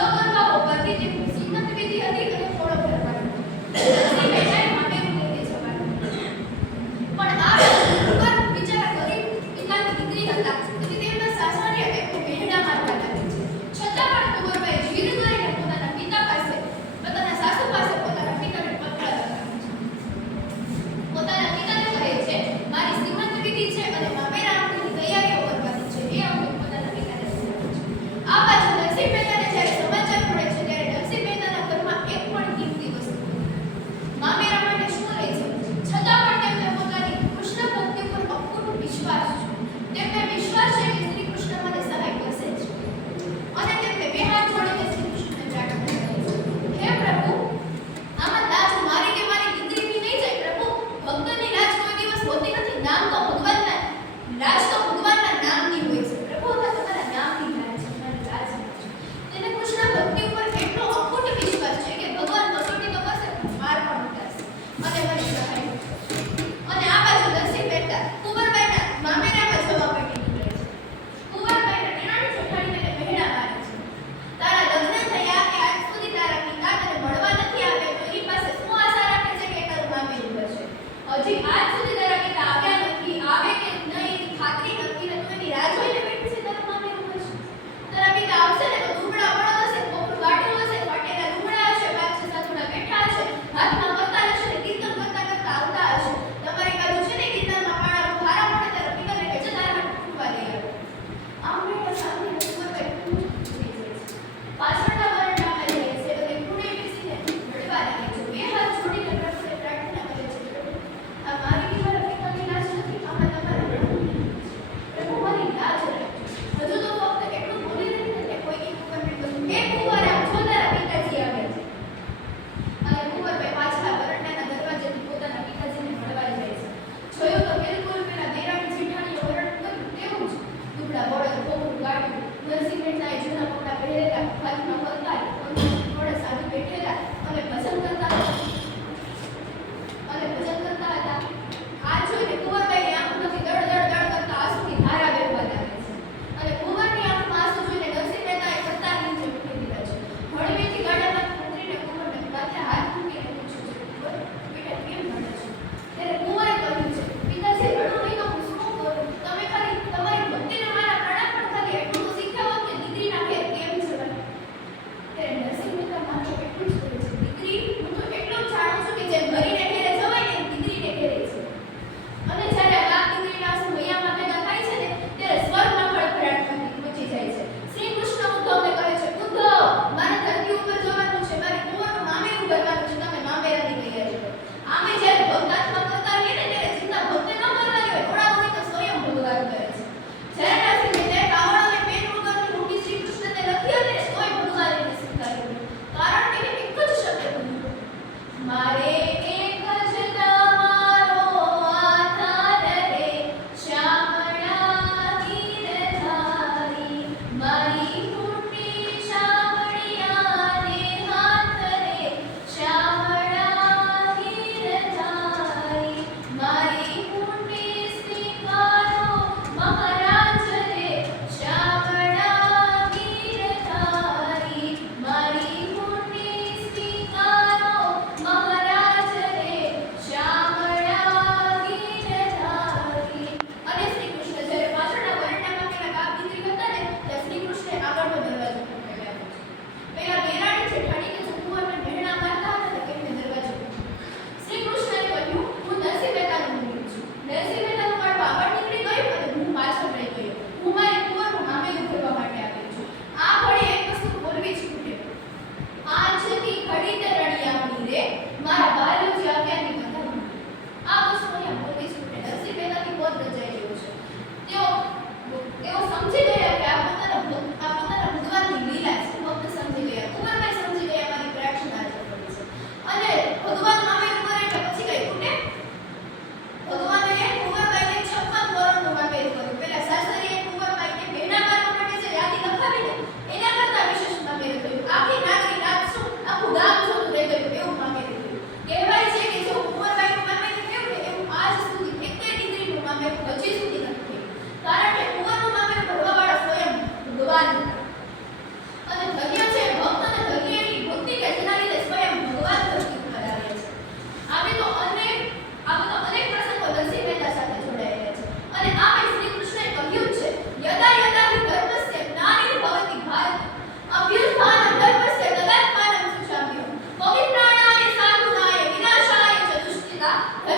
સગર્ભાઓ પરથી તેમની શ્રીમંત વિધિ હતી અને થોડો ફેર પડ્યો. નરસિંહ મહેતાએ મામેરું લેતે જવાનું. પણ આ ઉપર બિચારા ગરીબ પિતાની દીકરી હતા, તેથી તેમના સાસરિયા તેમને મહેડા મારવા લાગે છે. છતાં પણ કુંવરબાઈ જીદ કરીને પોતાના પિતા પાસે, પોતાના સાસુ પાસે પોતાના પિતાને પત્ર લખાવે છે. પોતાના પિતાને કહે છે, મારી શ્રીમંત વિધિ છે અને મામેરાની તૈયારીઓ કરવાની છે. એ અંગે પોતાના પિતાને જણાવે છે. આ બાજુ નરસિંહ મહેતાને જ્યારે સમાચાર પિતા